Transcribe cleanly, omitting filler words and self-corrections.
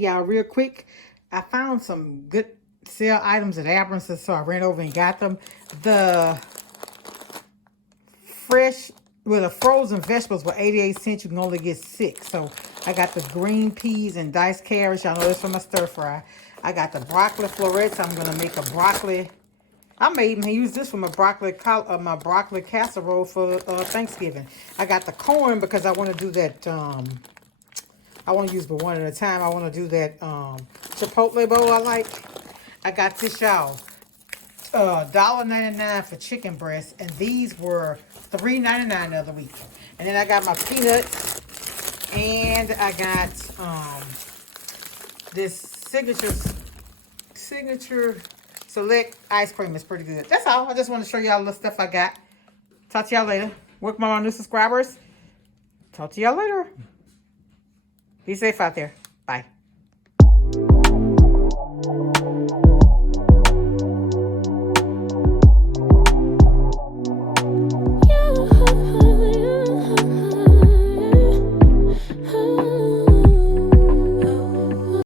y'all real quick. I found some good sale items at Abercrombie, so I ran over and got them. The the frozen vegetables were 88 cents. You can only get 6. So I got the green peas and diced carrots. Y'all know this from my stir fry. I got the broccoli florets. I'm gonna make a broccoli. I may even use this for my broccoli casserole for Thanksgiving. I got the corn because I want to do that. I want to use but one at a time. I want to do that chipotle bowl I like. I got this, y'all. $1.99 for chicken breasts, and these were $3.99 the other week. And then I got my peanuts, and I got this signature select ice cream. Is pretty good. That's all. I just want to show y'all the stuff I got. Talk to y'all later. Welcome my new subscribers. Talk to y'all later. Be safe out there.